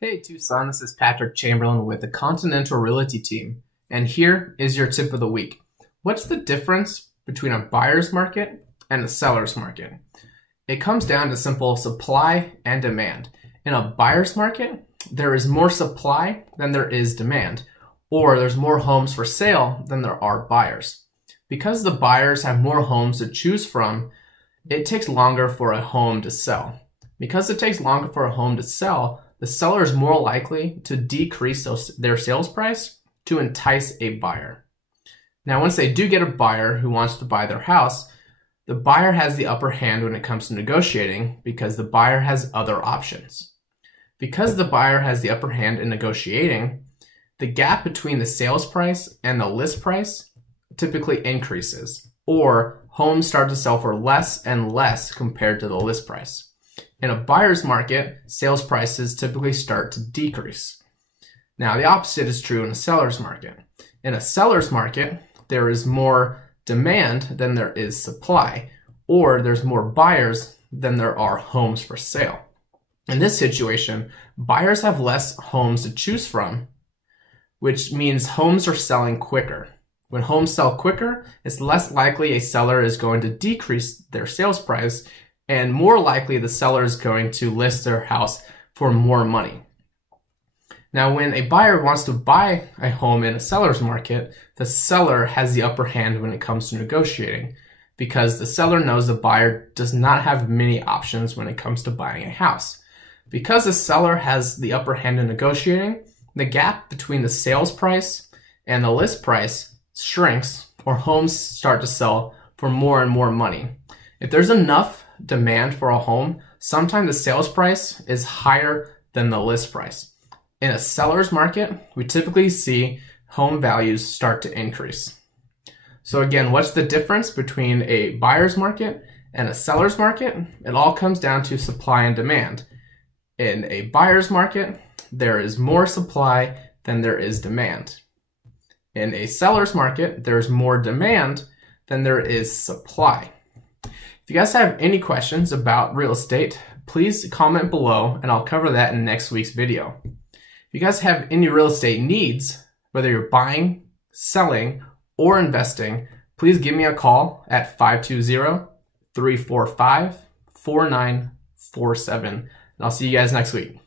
Hey Tucson, this is Patrick Chamberlain with the Continental Realty team, and here is your tip of the week. What's the difference between a buyer's market and a seller's market? It comes down to simple supply and demand. In a buyer's market, there is more supply than there is demand, or there's more homes for sale than there are buyers. Because the buyers have more homes to choose from, it takes longer for a home to sell. Because it takes longer for a home to sell, the seller is more likely to decrease their sales price to entice a buyer. Now, once they do get a buyer who wants to buy their house, the buyer has the upper hand when it comes to negotiating because the buyer has other options. Because the buyer has the upper hand in negotiating, the gap between the sales price and the list price typically increases, or homes start to sell for less and less compared to the list price. In a buyer's market, sales prices typically start to decrease. Now, the opposite is true in a seller's market. In a seller's market, there is more demand than there is supply, or there's more buyers than there are homes for sale. In this situation, buyers have less homes to choose from, which means homes are selling quicker. When homes sell quicker, it's less likely a seller is going to decrease their sales price, and more likely the seller is going to list their house for more money. Now, when a buyer wants to buy a home in a seller's market, the seller has the upper hand when it comes to negotiating because the seller knows the buyer does not have many options when it comes to buying a house. Because the seller has the upper hand in negotiating, the gap between the sales price and the list price shrinks, or homes start to sell for more and more money. If there's enough demand for a home, sometimes the sales price is higher than the list price. In a seller's market, we typically see home values start to increase. So again, what's the difference between a buyer's market and a seller's market? It all comes down to supply and demand. In a buyer's market, there is more supply than there is demand. In a seller's market, there's more demand than there is supply. If you guys have any questions about real estate, please comment below and I'll cover that in next week's video. If you guys have any real estate needs, whether you're buying, selling, or investing, please give me a call at 520-345-4947. And I'll see you guys next week.